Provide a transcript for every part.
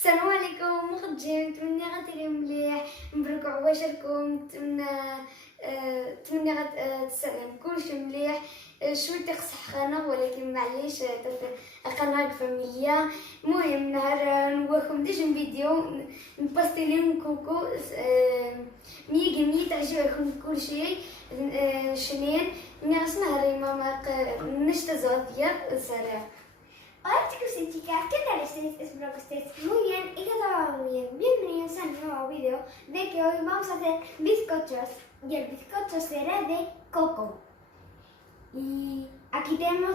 السلام عليكم مخرجين. نتمنى غتيري مليح، مبروك عواشركم. نتمنى غتسلم كلشي مليح. شويه ديك السخانه ولكن معليش القناه فاميليا. المهم نهار نواكم ديجا فيديو نباستي لكم كوكو مية تعجبكم كلشي شنين نغسنا ريما نشتا زواتيا سريع. Hola chicos y chicas, ¿qué tal estáis? Espero que estéis muy bien y que todo va muy bien. Bienvenidos a un nuevo vídeo de que hoy vamos a hacer bizcochos y el bizcocho será de coco. Y aquí tenemos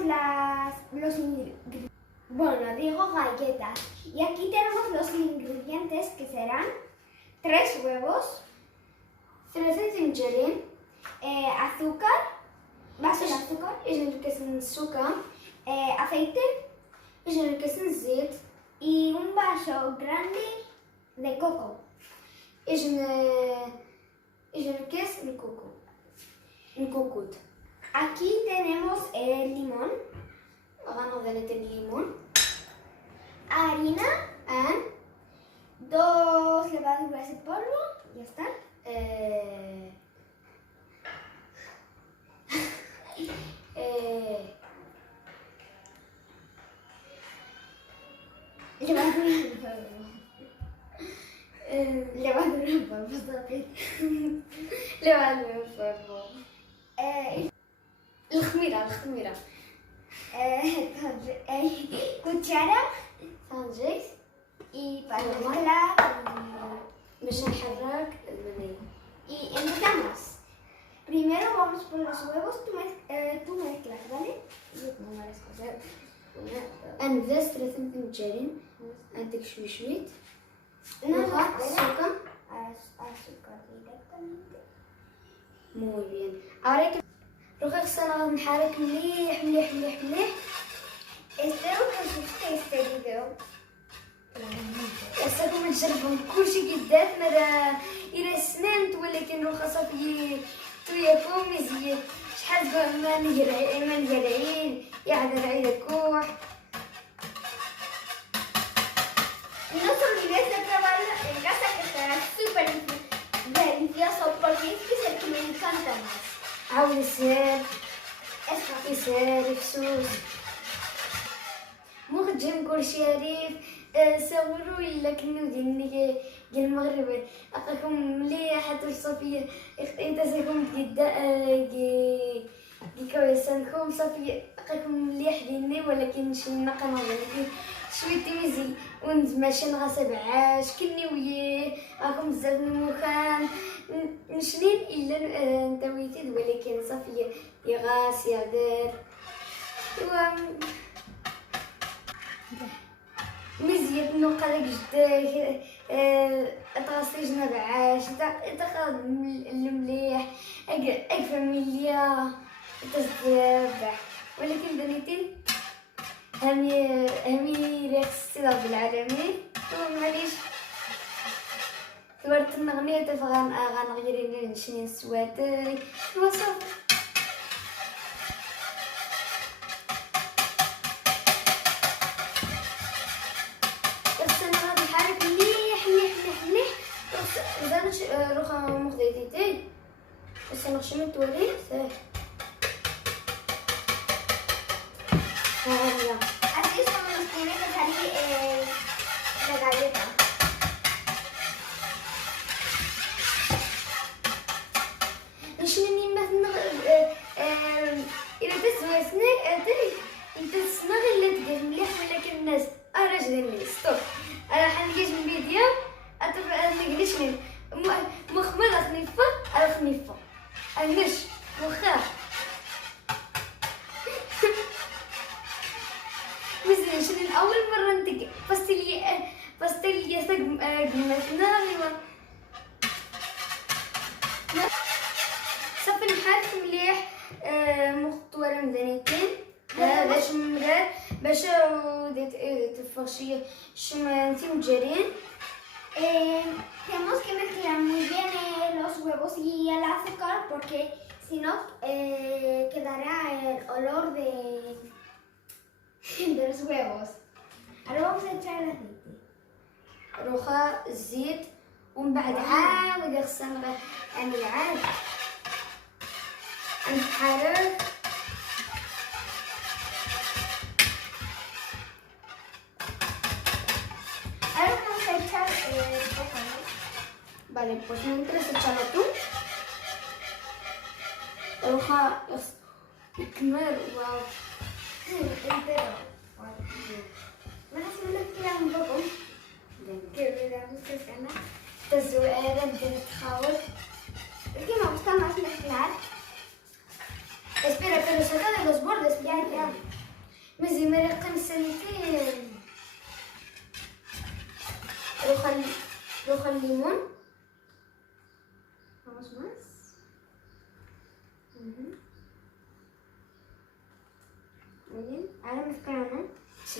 los ingredientes, bueno, digo galletas. Y aquí tenemos los ingredientes que serán 3 huevos, 3 زنجرين, azúcar, vaso de azúcar, كاس السكر, aceite كاس الزيت, y un vaso grande de coco. كاس الكوكوت. Aquí tenemos el limón, غنضيف الليمون, harina, 2 levaduras de polvo, ya está. Levadura de polvo, الخميرة, cuchara صنجيت y para mezclar باش نحرك المنية. y empezamos. Primero vamos por los huevos, tú mezclas, ¿vale? Yo pongo las cosas. نبدا 3 زنجرين, نديك شويت No, السكر. azúcar directamente. موي بيان. عريك روحي خصنا نحرك مليح. Espero que os guste este video. خاصكم تجربوا كلشي قدات مرة الى سنان ولكن روحا صافي توياكم مزيان. شحال ما نقرعين يعذر عيد كوح. No os olvidéis de probarlo en casa, que estará súper delicioso, porque es que es el que me encanta más. عاود يسير Es fácil. يسير فسوس مخدم كلشي ريف. صوروا إلا كنو ديال المغرب أقاكم مليح حتى صافي اختيتاسكم كويسانكم صافي أقاكم مليح ديالني ولكن شلنا قناة ولكن شوية تيميزي ونتماشى نغاسا بعاش كني وياه راكم بزاف المخان نشنين إلا نتاويتيد ولكن صافي يغاس يعذر مزيان نوقع لك جداك تغسيجنا بعاش تاخذ المليح فاميليا تزبح ولكن بنيتين همي ريح السيدة بالعالمين ومعليش ثورت النغنية غنغيري نشني السواتري وصافي. روحا مخديتي بس نخشم توري صح. Así es como nos tiene que salir la galleta. نشني مثلا إذا تسوى يتسنى غير تدير مليح ولكن الناس راجلين ملي ستوب. أنا حنجيش من فيديو نقليش من مخمرة خنيفة المش مخاف مزيان. شنو أول مرة ندق باستيليا قمتنا صافي نحرك مليح مخطورة مدانيتين باش مرار باش ديت الفرشية شمانتي مجرين. Tenemos que mezclar muy bien los huevos y el azúcar porque si no quedará el olor de los huevos. Ahora vamos a echar el aceite. روخا الزيت ومن بعد عاود يغسل يعني عاد نحرك. Ahora vamos a echar coco, ¿no? Vale, pues mientras échalo tú. روخا يكمل. واو Entero. Bueno, si me mezclar un poco, que me da muchas ganas. تزويرة بدنا تحاول. Es que me gusta más mezclar. Espera, pero saca de los bordes. Ya. مزي مرقم سنتين. روخا الليمون. Vamos más. Muy bien. Ahora mezclamos. Sí,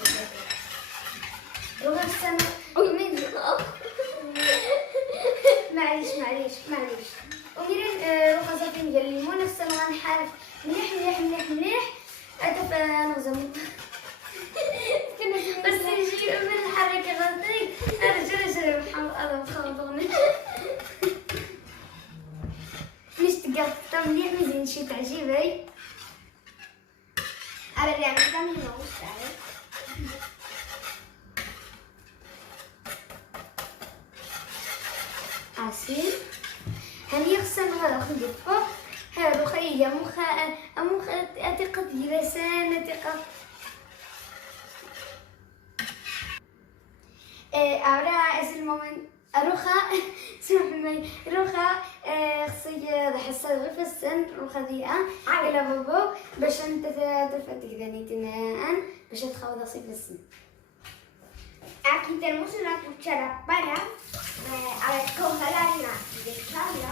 روخا السمك. أوي مين معليش. وميرين روخا زيتين ديال الليمون السمك غنحرك مليح. أتفا نغزم. بس يجي من الحركة غلطي. رجع محمد مخلطوني. مش تقطع مليح مزيان شي تعجبي. A ver, a mí también me gusta, ¿eh? عسير هني خصنا ناخذ فوق هادو خيا مخ اتيقة لسان اتيقة. ahora es el momento. روخا سمحي روخا خصي حسيت غير في السن روخا ديا الى بابو باش انت تفتك دانيتنا باش تخاوض في السن. Aquí tenemos una cuchara para a ver, coger la harina y echarla,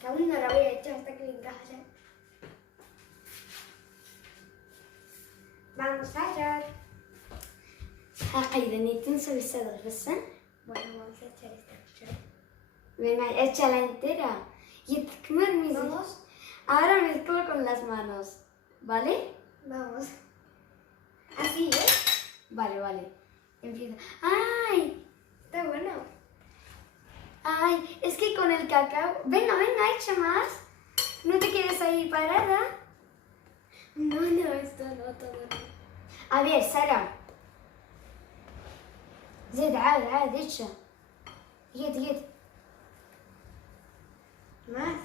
que aún no la voy a echar hasta que le encaje. Vamos a echar. هاقي دانيتنا نسوي السن في السن. Bueno, vamos a echar esta cuchara. Venga, échala entera. Y comer mis Vamos. Ahora mezclo con las manos. ¿Vale? Vamos. Así, ¿eh? Vale. Empieza. ¡Ay! Está bueno. ¡Ay! Es que con el cacao. Venga, echa más. ¿No te quedes ahí parada? No, esto no, todo no. A ver, Sara. زيد عاد اتشا. يد. Más.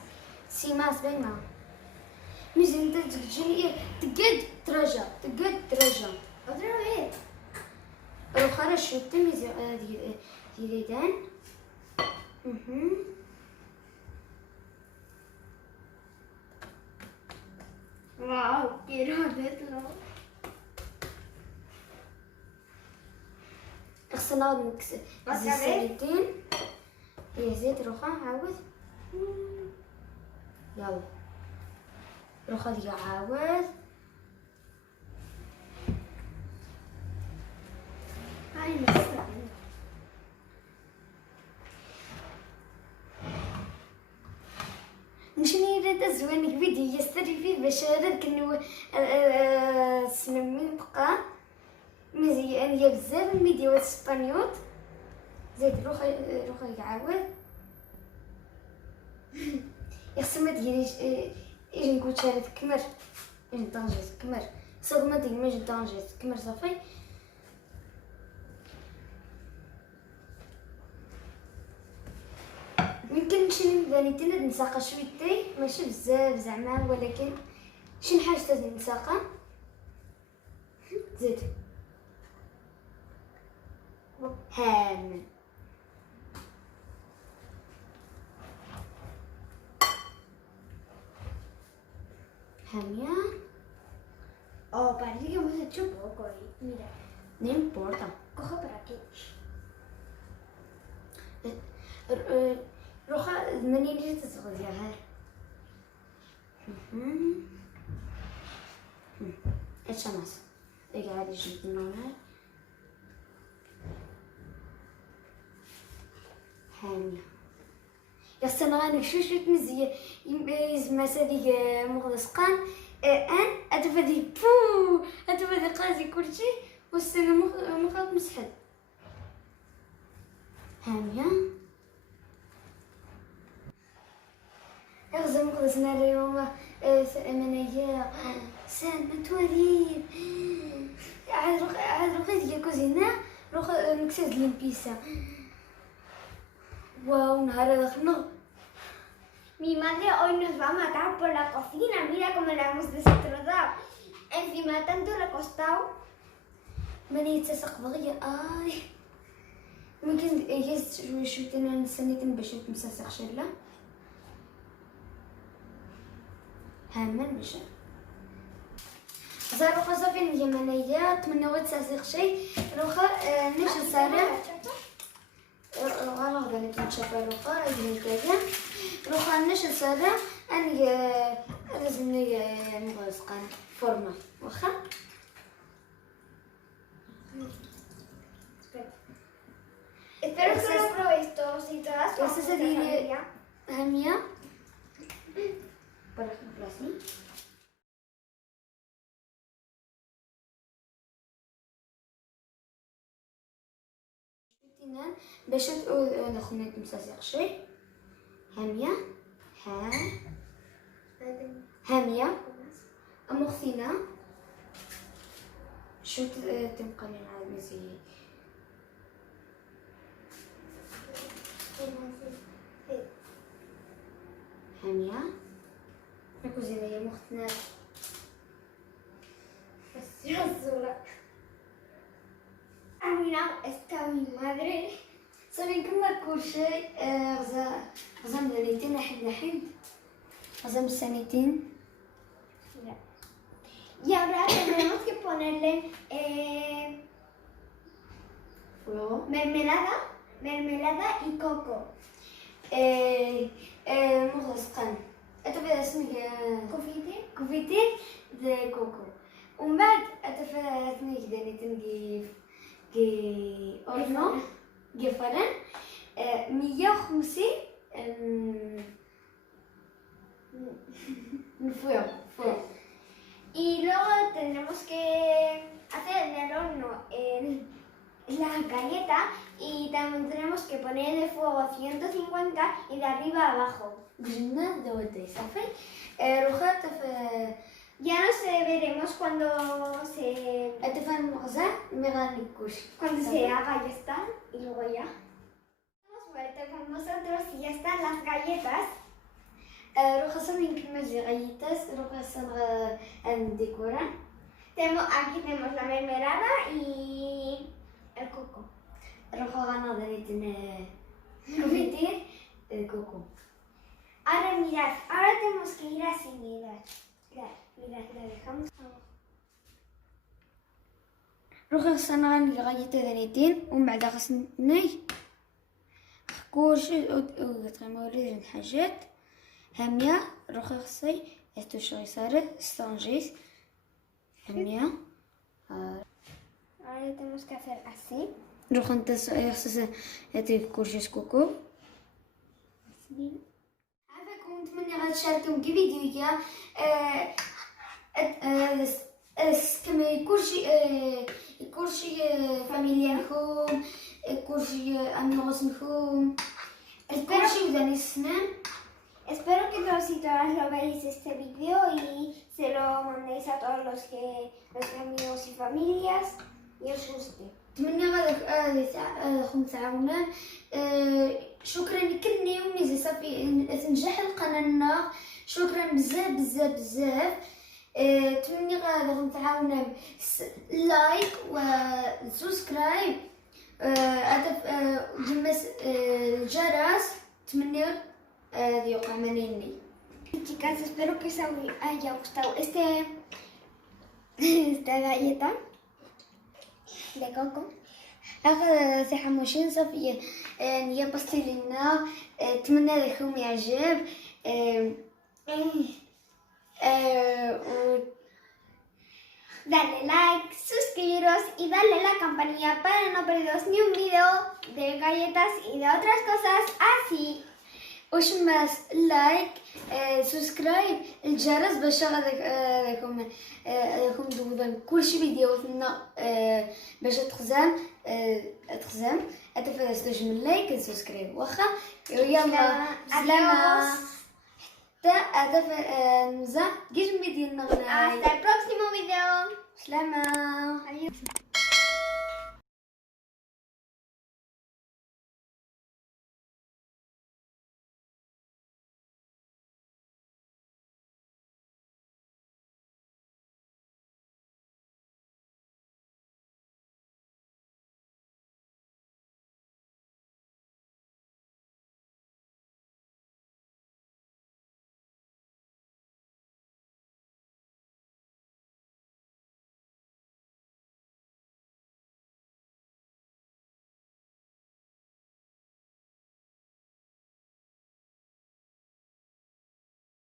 سي ماس venga. مش انت تجي تقد ترجع. Otra vez. روخا رشوتي ميزي ديدان. Wow, quiero verlo. خصنا نعاود نكسر Otra vez. زيتين. زيت روخا عاود. يلا روخا ديال عاود. Ay, no está. نشني راه زوين فيديو يستري فيه باش هذاك سنمي بقى مزيان يا بزاف من فيديوهات اسبانيول. زيد روخا يعاود. يخص ما ديريش اجي نقول شارد كمر اجي طنجيت كمر صوب ما دير ما اجي طنجيت كمر صافي. يمكن نشري فانيتينا نساقه شويتي ماشي بزاف زعما ولكن شي حاجه نساقه. زيد هان هانيا. Oh, parece que hemos hecho poco ahí. Mira, No importa. cojo por aquí. روخا منين جيت تغذي هاي. ايش ناس قاعد يجي هاي هانية يخصنا غانك شوش مزيان يزما ساديك مغلسقان ان اتفادي بو اتفادي قازي كلشي والسنة مخلط مسحل. هامية أغزى مقدسنا اليوم منايا سان تواليد عاد روحي ديال كوزينة روح نكسد لمبيسا واو نهار دخلنا. Mi madre hoy nos va a matar por la cocina. Mira cómo la hemos destrozado. Encima tanto le ha costado. ماني يتسق بغيا ممكن يجلس شوي انا نستنيتن باش نتمسح شله هاما باش زاروخا صافي اليمنيه تمنوا تساسيخ شي روخا نيش ساره غالغ انا كنشوف روخا هذه كذا روخا نيش ساره انا لازمني نغسقان فورما واخا. Espero que lo probéis todos y todas. Ese es el vídeo. هامية برا بلاصي باش ندخل نتمسح شي هامية هامية أموختينا شو تنقل على المزية هامية نكوزينا يا مختنا بس يهزونا. Mira, está mi madre. صافي نكمل كلشي غزا مدانيتين نحيد غزا مستانيتين. Y ahora tenemos que ponerle mermelada y coco. مغلسقان أتفا اسمه Confite. ذا كوكو ومن بعد أتفا اسمه دانيتين كي أورنو كي فرن 150 فوق. Y luego tendremos que hacer en el horno la galleta y también tenemos que poner en el fuego 150 y de arriba a abajo. قلنا ذودي صافي روخا أتفا Ya nos veremos cuando se أتفا المغزى مغاني كوش se haga ya está y luego ya. Hemos vuelto con vosotros y ya están las galletas. روخا صافي نكمل زي غيتاس روخا صنغ الديكورا. Aquí tenemos la mermelada y el coco. روخا غنضريتنا كوفيتير الكوكو. Ahora mirad, ahora tenemos que ir así, mirad. Mirad, la dejamos abajo. روخا خصنا غنلقى غايتا دانيتين ومن بعد خصني كلشي تغموري الحاجات هامية روخا خصي استوشغي صار ستونجيس هامية Ahora tenemos que hacer así. روخا انت خصص هاتي كلشي كوكو. عافاكم نتمنى غتشاركوا كي فيديو كما كلشي فاميليانكم كلشي اميغوسنكم كلشي وداني السنان. Espero que todos y todas lo veáis este vídeo y se lo mandéis a todos los amigos y familias y os guste. نتمنى غادي تعاونا. شكرا لكل يوم اللي صافي تنجح القناه. شكرا بزاف بزاف بزاف. تمني غادي نتعاونا لايك وسبسكرايب جمس الجرس تمني يوقع مني. Chicas, espero que os haya gustado esta galleta de coco. هاخذ صحة موشين صافي نيا باستيلينا نتمنى لكم يعجب. Dale like, suscribiros y darle la campanilla para no perderos ni un vídeo de galletas y de otras cosas así. وشماس لايك سبسكرايب الجرس باش غاديكم دوضن كلشي فيديوهاتنا باش تخزم اتفادى ستوش من لايك سبسكرايب واخا يلا سلامة حتى نزا كيجمي ديالنا غناي Hasta el próximo video. سلامة Adiós.